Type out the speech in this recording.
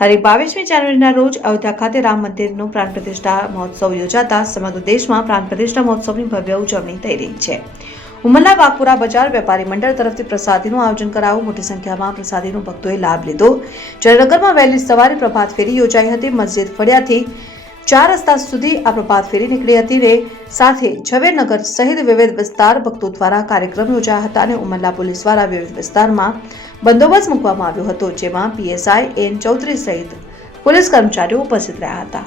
તારીખ 22મી જાન્યુઆરીના રોજ અયોધ્યા ખાતે રામ મંદિરનો પ્રાણ પ્રતિષ્ઠા મહોત્સવ યોજાતા સમગ્ર દેશમાં પ્રાણ પ્રતિષ્ઠા મહોત્સવની ભવ્ય ઉજવણી થઈ રહી છે। ઉમરલા વાઘપુરા બજાર વેપારી મંડળ તરફથી પ્રસાદીનું આયોજન કરાયું। મોટી સંખ્યામાં પ્રસાદીનો ભક્તોએ લાભ લીધો। જયનગરમાં વહેલી સવારે પ્રભાત ફેરી યોજાઈ હતી। મસ્જિદ ફળિયાથી 4 રસ્તા સુધી આ પ્રભાત ફેરી નીકળી હતી ને સાથે ઝવેરનગર સહિત વિવિધ વિસ્તાર ભક્તો દ્વારા કાર્યક્રમ યોજાયા હતા અને ઉમરલા પોલીસ દ્વારા વિવિધ વિસ્તારમાં બંદોબસ્ત મૂકવામાં આવ્યો હતો, જેમાં પીએસઆઈ એન ચૌધરી સહિત પોલીસ કર્મચારીઓ ઉપસ્થિત રહ્યા હતા।